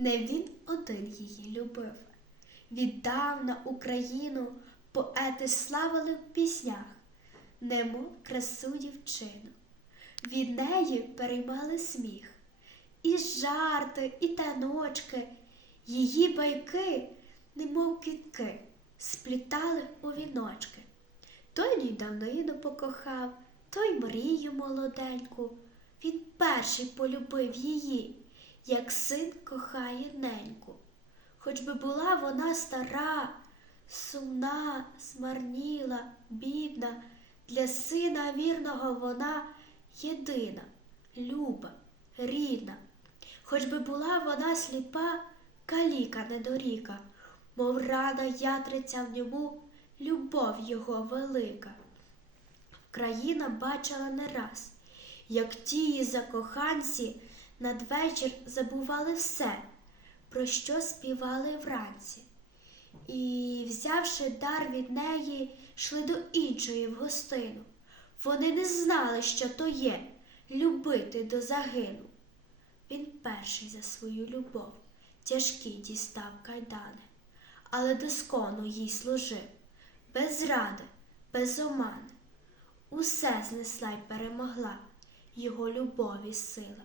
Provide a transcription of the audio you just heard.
Не він один її любив. Віддавна Україну поети славили в піснях, немов красу дівчину. Від неї переймали сміх, і жарти, і таночки, її байки, немов квітки, сплітали у віночки. Той нідавнину покохав, той мрію молоденьку. Він перший полюбив її, як син кохає неньку. Хоч би була вона стара, сумна, змарніла, бідна, для сина вірного вона єдина, люба, рідна. Хоч би була вона сліпа, каліка недоріка, мов рана ятриця в ньому, любов його велика. Країна бачила не раз, як тії закоханці надвечір забували все, про що співали вранці. І, взявши дар від неї, йшли до іншої в гостину. Вони не знали, що то є любити до загину. Він перший за свою любов тяжкі дістав кайдани, але доскону їй служив, без зради, без омани. Усе знесла й перемогла його любові сила,